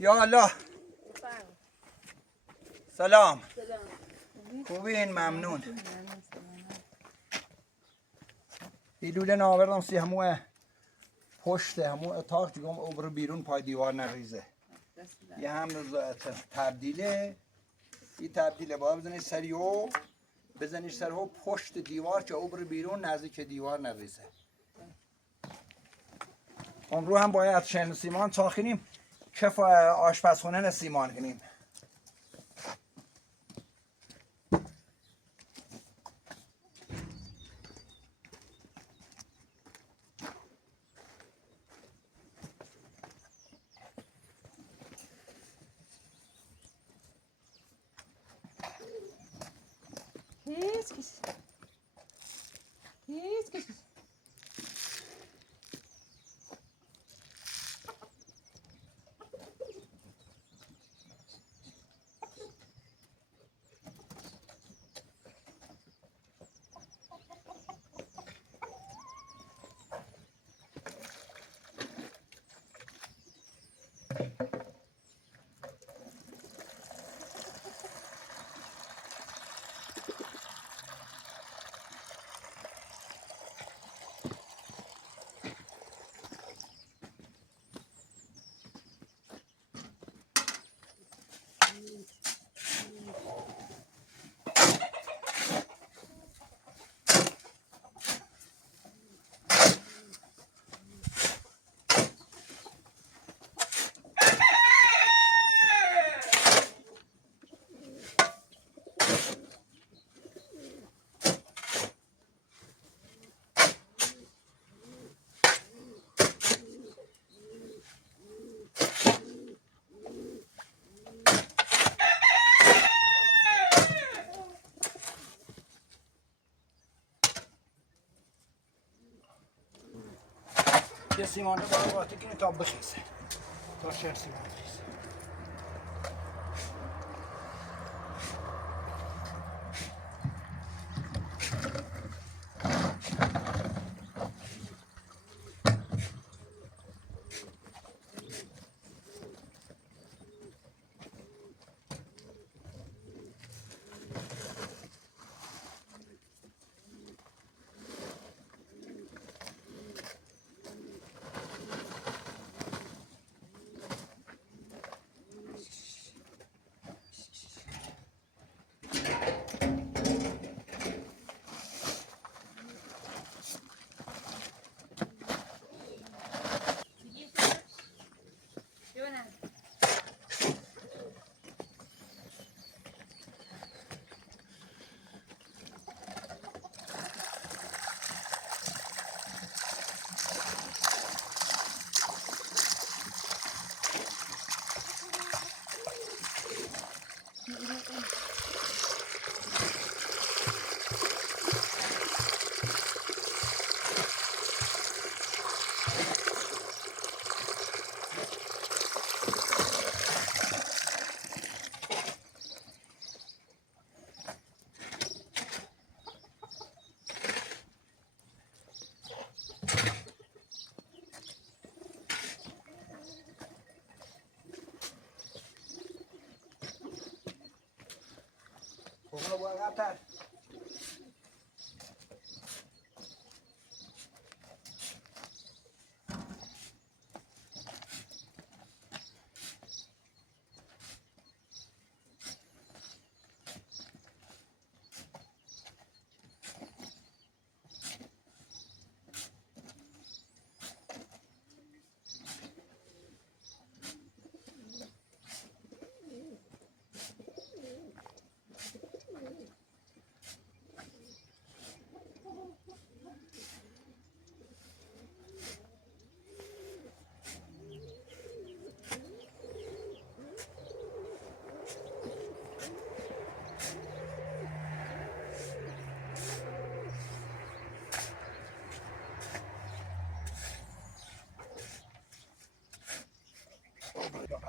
یا الله. سلام. خوبین؟ ممنون. این لوله ناوردم سی همو پشت همو اتاق دیگه عبر بیرون پای دیوار نریزه. یه هم تبدیله. این تبدیله باید بزنی سریو بزنی سریو پشت دیوار که عبر بیرون نزدیک دیوار نریزه. اون رو هم باید شن سیمان تاخینیم کف آشپزخونه سیمان کنیم. یه سیمانه باید قاطی کنی تا بخیزه تا چهر سیمان بخیزه. Vamos lá, gata.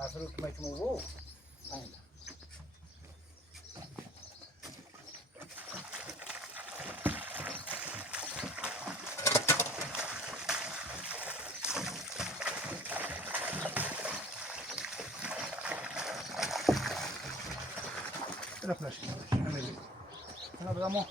After que mais um voo, ainda. بلا فلاش انا بدمو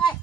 Hey!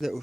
بسم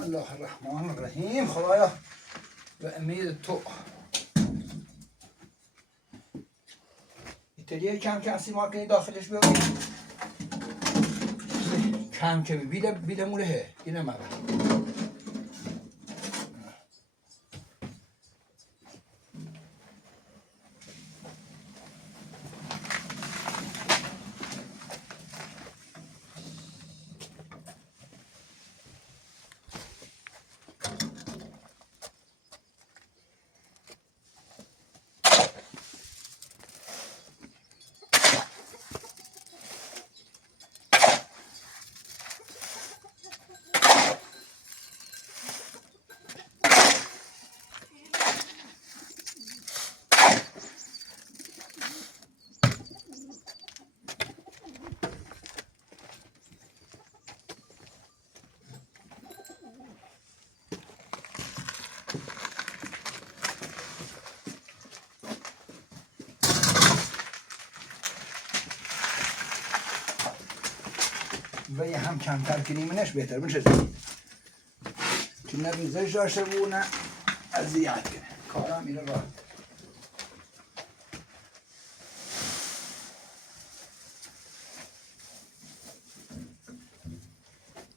الله الرحمن الرحیم. خدایا به امید تو ایتریه کم کم سیمار کنی داخلش بیاری کم کمی بیله موله اینه مبر و یه هم کمتر کنیمنش بهتر میشه که نه ریزش داشته بود نه اذیت کنه کارم میره راحت.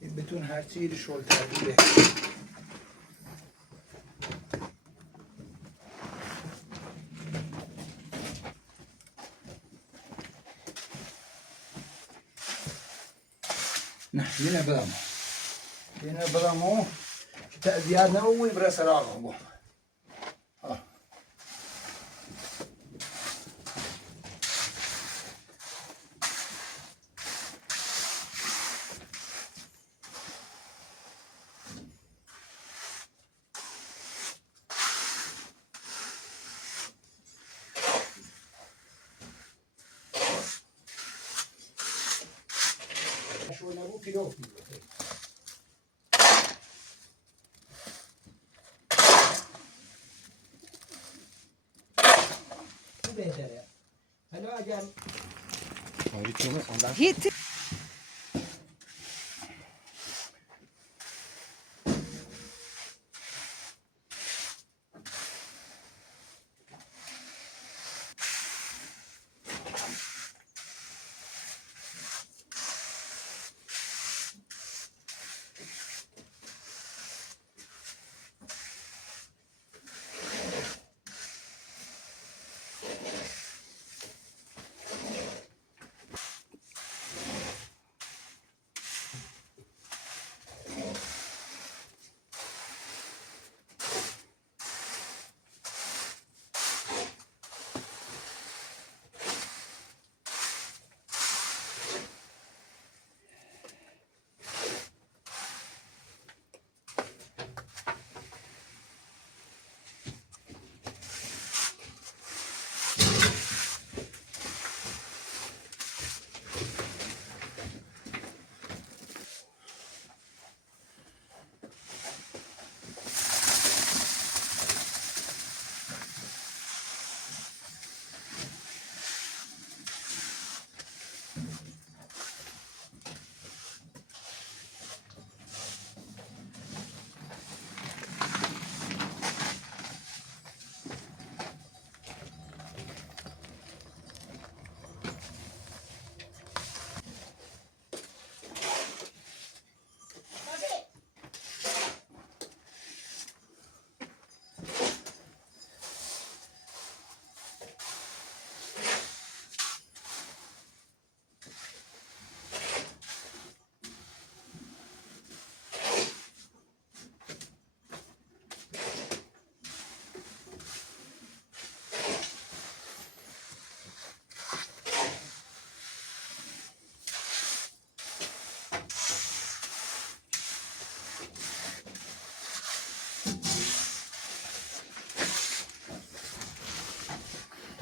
این بتون هر چیزی شلتر بوده نه اینه بدم که تأذیت نبوی برای سراغ بو شو نبو پیلو بهتره. حالا اگر هیت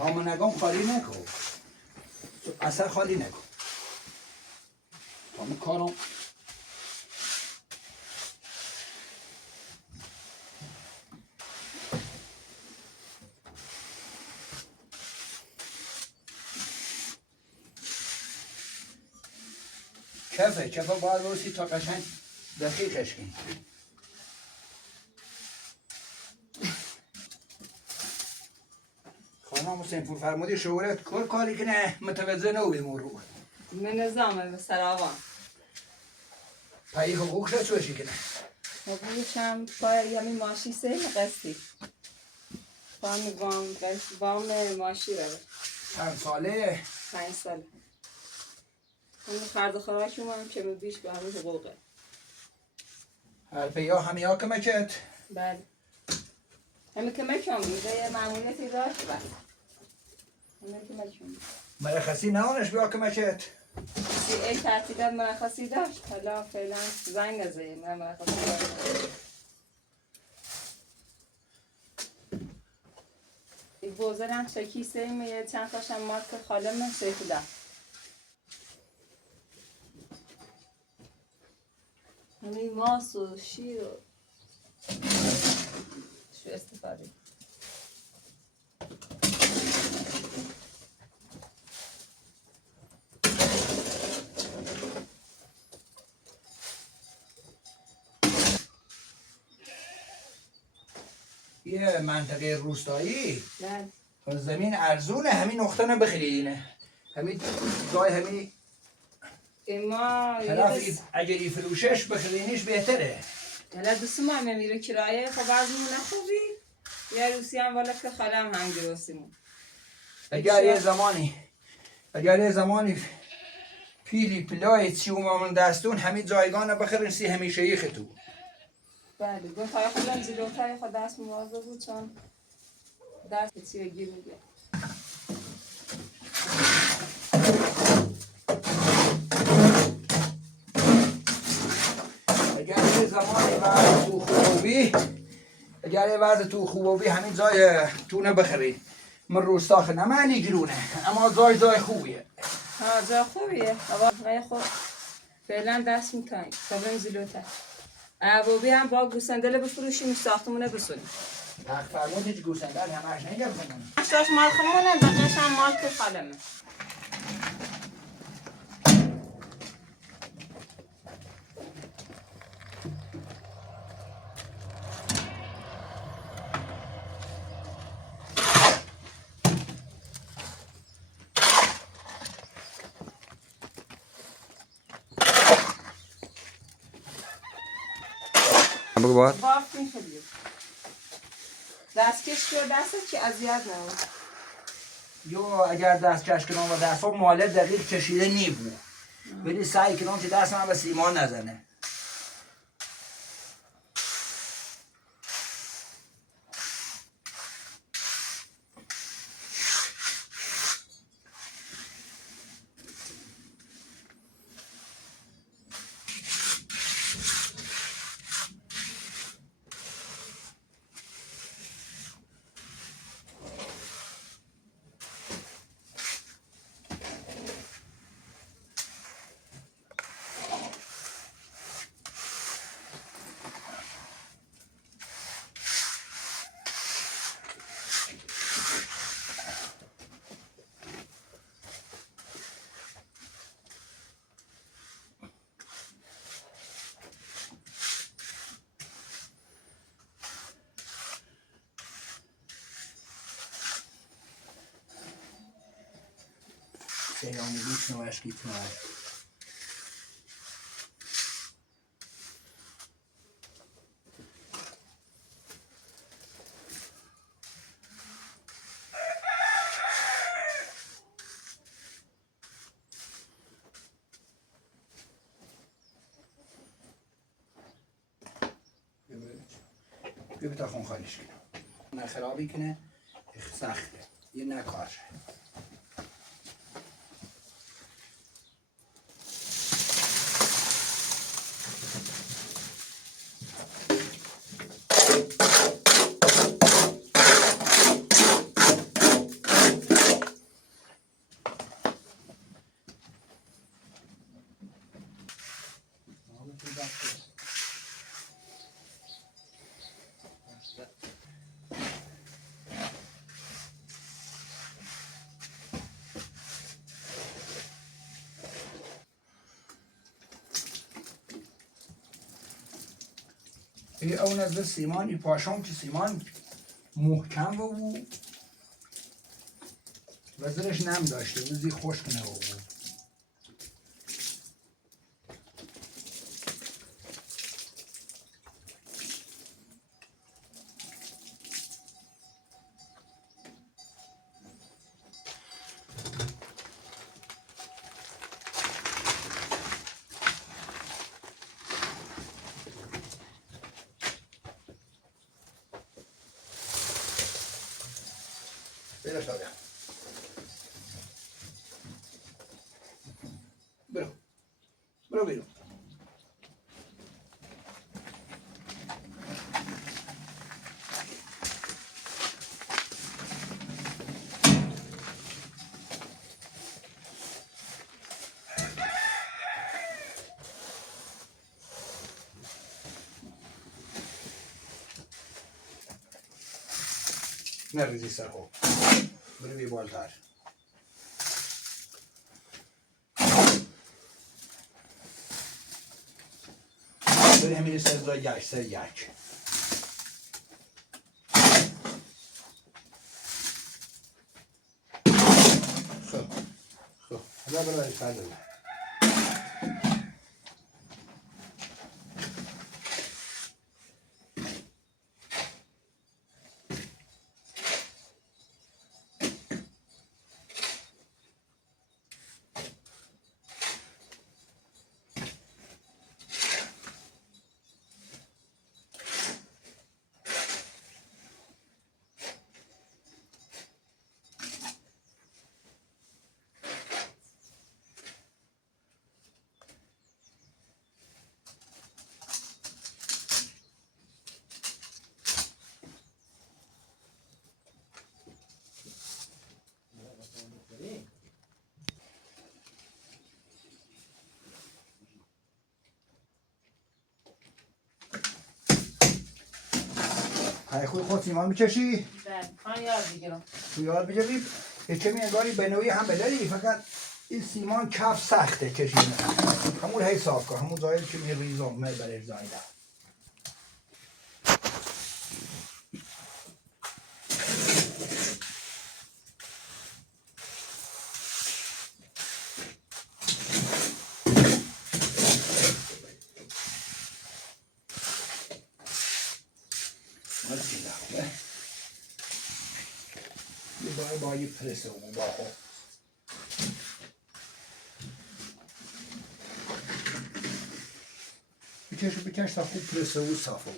آمنگام خالی نکن اصلا خالی نکن همون کارم کفه باید بوسی تا قشنگ دقیقش کنی خانم حسین پور فرمودی شورت کاری کنه متوجه نوی مرو من نظامه به سراوان پایی حقوق شد چوشی کنه حقوقشم پای یعنی ماشی سه قسطی پای وام ماشی رو چند ساله 5 سال همین خرد خوراکی هم که بیش به همین حقوقه هر پیا همیا کمکت بله همین کمک هم بیده یه معمولیتی داشت بله همین کمک هم مرخصی نهانش بیا کمکت ای تعطیلات مرخصی داشت حالا فعلا زنگ نزده مرخصی داشت این بوزرم شکیسه میه چند تاشم مارک خالم سیفیده همین ماس و شیر و شو استفاده یه منطقه روستایی بله زمین ارزونه همین نقطه نبخرینه همین جای همین ما طرف اگر فروشش بخرینیش بهتره حالا دوست ما میره کرایه خب ازمون خوبی یا روسی هم والا که خالم هم گروسیمون اگر یه زمانی پیلی پلای چیومامون دستون همین جایگان بخرین سی همیشه یه خطو بله گون تای خودم زیروتای خود دست موازه بود چون دست چی گیر میگه اگر یه زمانی وضع تو خوبی همین جای تونه بخرین من روستا نمعنی گرونه اما جای خوبیه ها جا خوبیه هوا خوب فعلا دست میکنیم تا زیلوتر عبابی هم با گوسندل بفروشیم ساختمونه بسونیم حق فرمود هیچ گوسندل همش نگر کنم اشتاش مال خمونه بقیش هم مال که خالمه بگو باید باف میخوادیم دستکش که دست چی اذیت نمید یو اگر دست کش کنم و دست ها ماله دقیق کشیده نیبو ولی سعی کنم که دست من به سیمان نزنه Sejam lično vaškit maj. بیا تا خون خالیش کنم نه خرابی کنه سخته یه نکارشه ای اون از سیمان ای پاشون که سیمان محکم و وزرش نم داشته وزی خشک نه و برو شاید برو بیرون نریزی سر خوب برو بی بالتر بری همین سر یک سر یک خب حالا برو برای فرده های خود سیمان میکشی؟ بله من یاد بگیرم تو یاد بگیری چه انگاری به نوعی هم بلدی فقط این سیمان کف سخته کشیدن همون هی صاف کن همون زایی که میریزم من برای زایده با یه پرسه و با خب بکش تا خوب پرسه و صافه و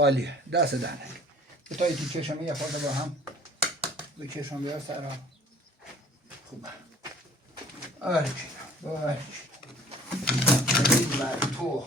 عالیه دست دهنه تا یکی کشم یه خورده با هم بکشم بیار سرا خوبه بارک بر تو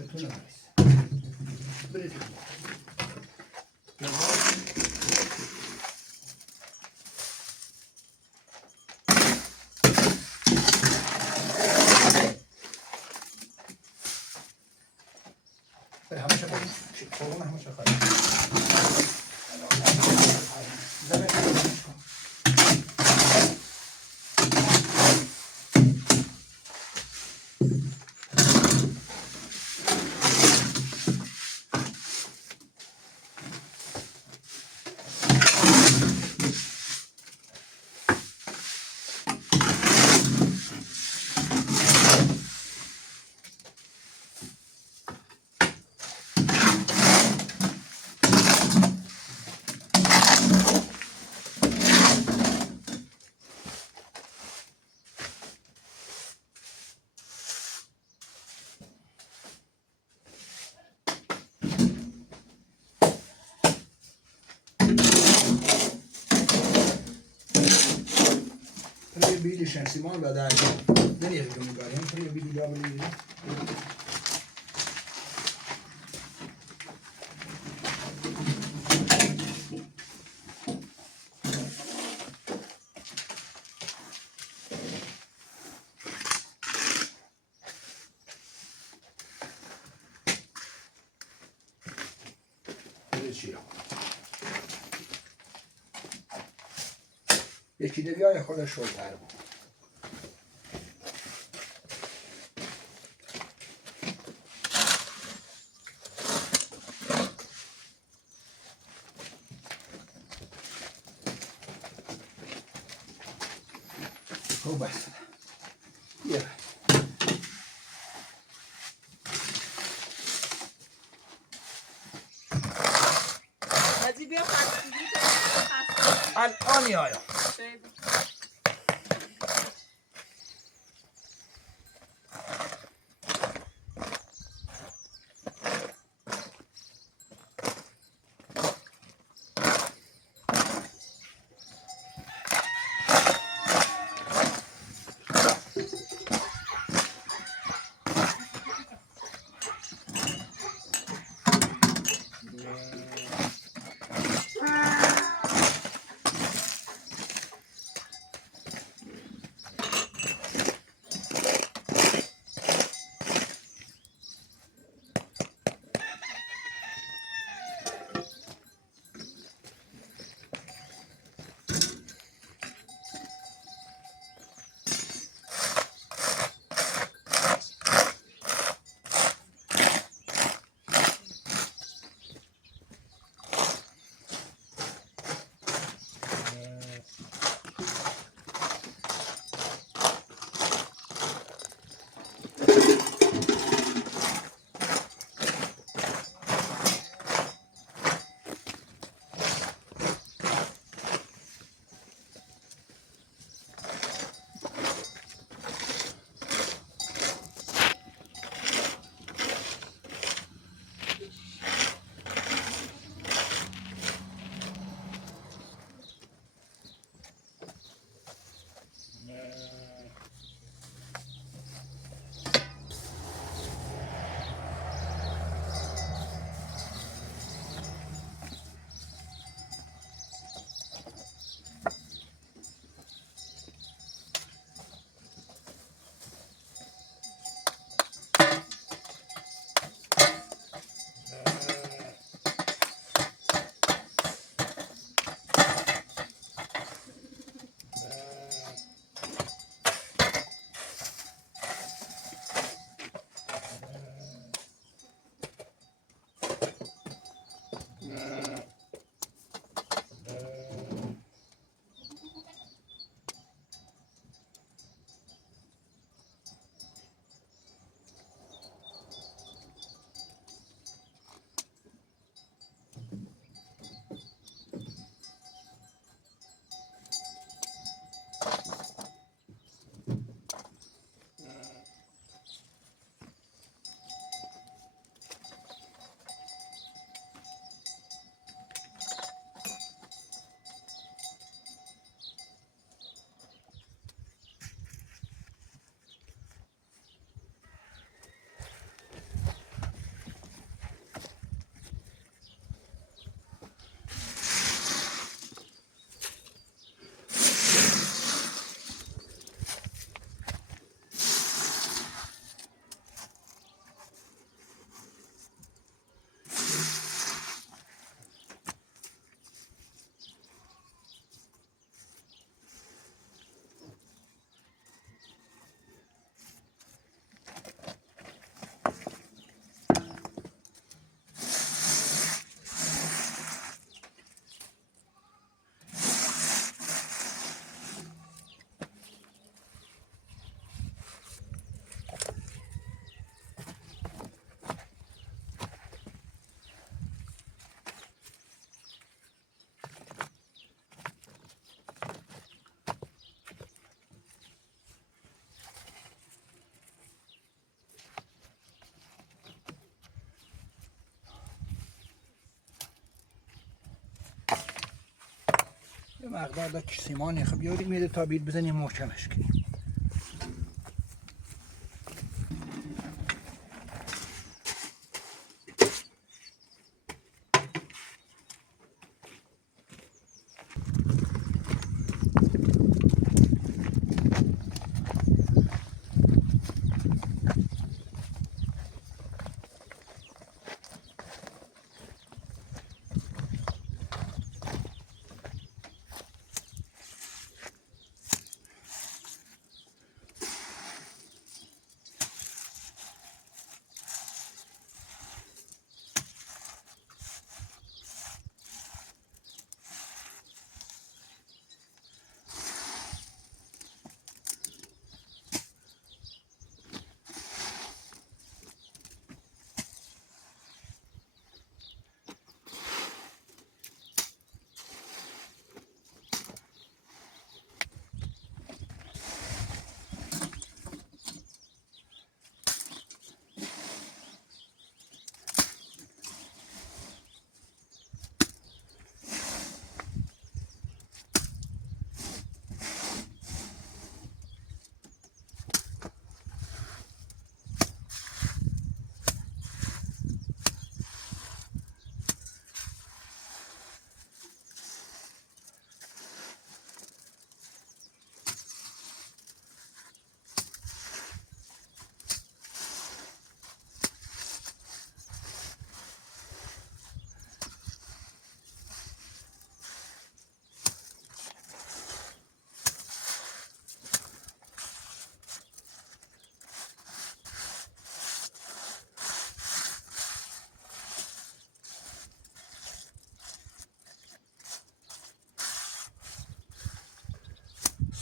بتونه برید همشه خواهد همشه خواهد bilirsen Simon ve der. Nereye gidiyorum galiba? Şuraya bir daha böyle. یکی دیگه های خودش شلتر بود. خوب است. یه حاجی بیا خستگی الان آیا مقدار دا که سیمانی خب بیاریم میده تا بید بزنیم محکمش کنیم.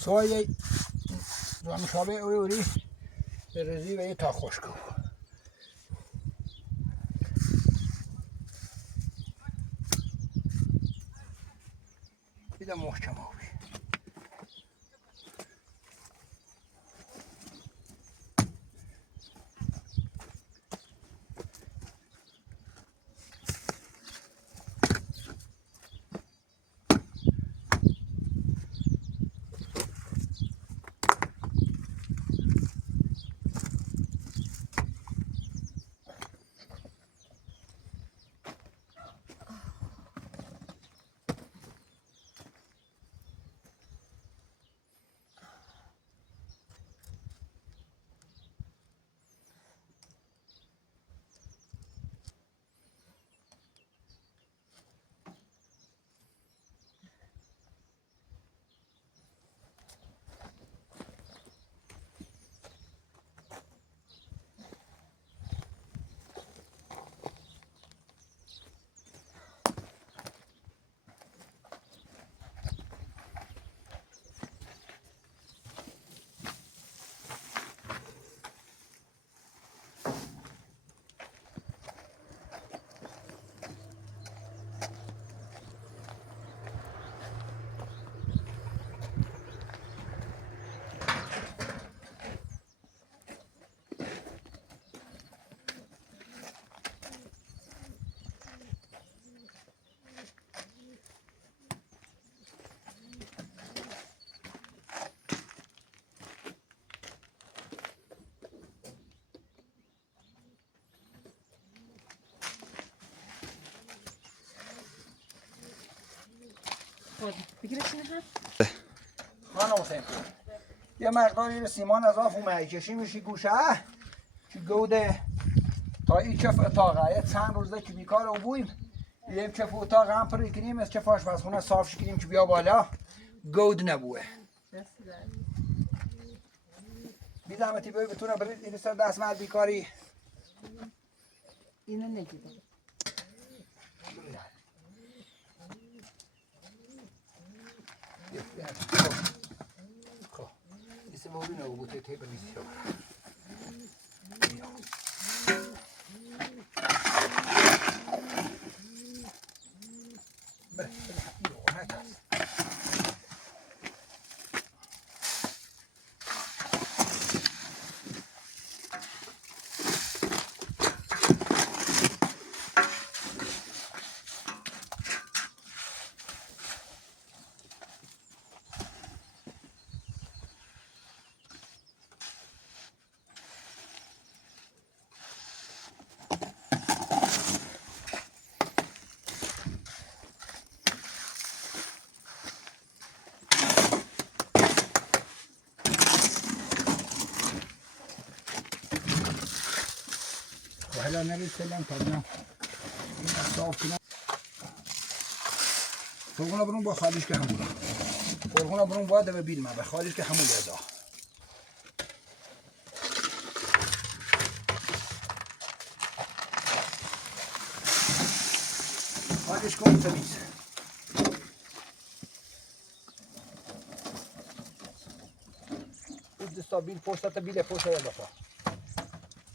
سایه مشابه اوری برزی و یه تا خشک کن. بیده محکم آبی. خانم حسین یه مقداری سیمان از آف اومه کشی میشی گوشه که گوده تا این کف اتاقه یه چند روزه که بیکار او بویم یه کف اتاق هم پری کنیم از کف آشپزخونه صاف کنیم که بیا بالا گود نبوه بیزمتی بایی بتونه برید این سر دست مرد بیکاری اینو نگیده Isso vou não, vou ter tempo nisso. حالا نریز فعلا تا بیام این صاف کنم. فرغونه برون با خالیش که همونه. فرغونه برون باید به بیل ما به خالیش که همون یزا. خالیش کن تمیز. دستا بیل پوسته بیل پوسته دفعه.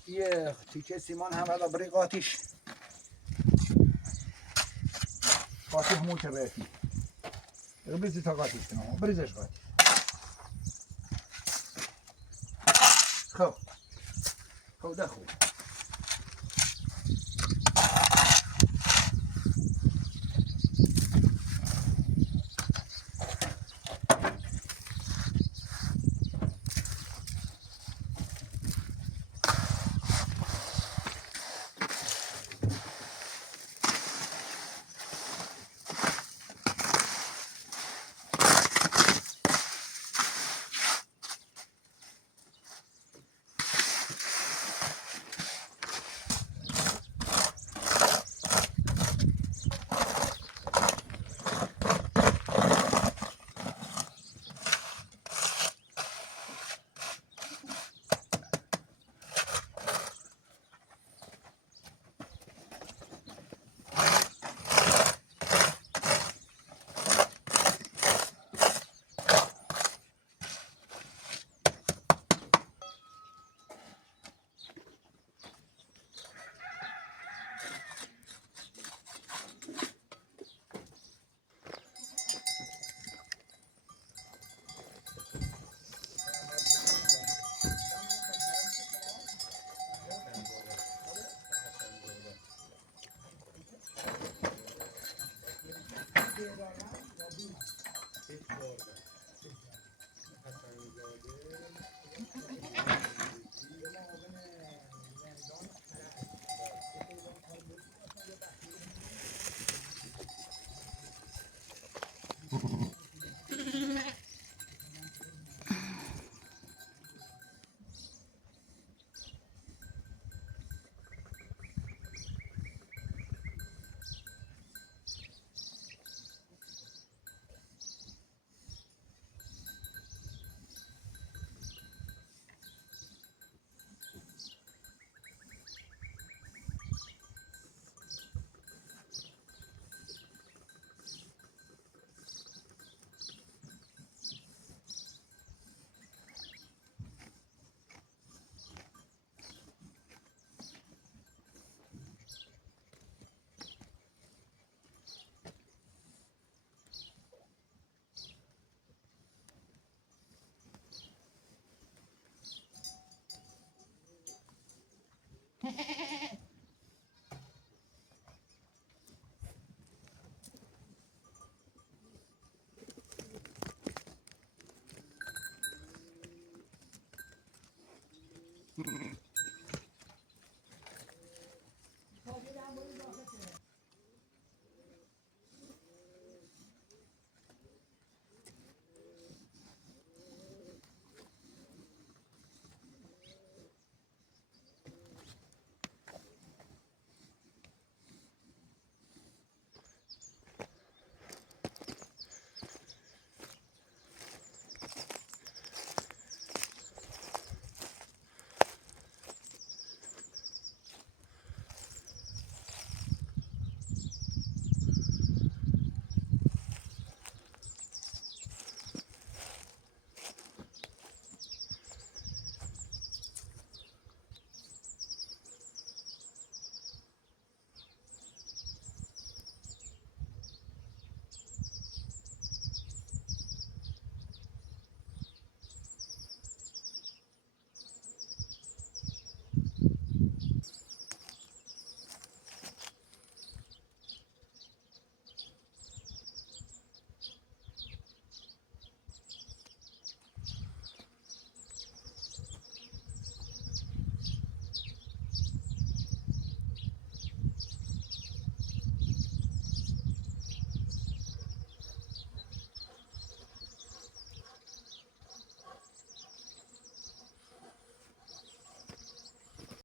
یه تیکه سیمان هم را بری قاتیش. قاطی همون چه بیتی. بریزی تا قاطیش کنم. بریزش قاطی. خب. خب ده خوب.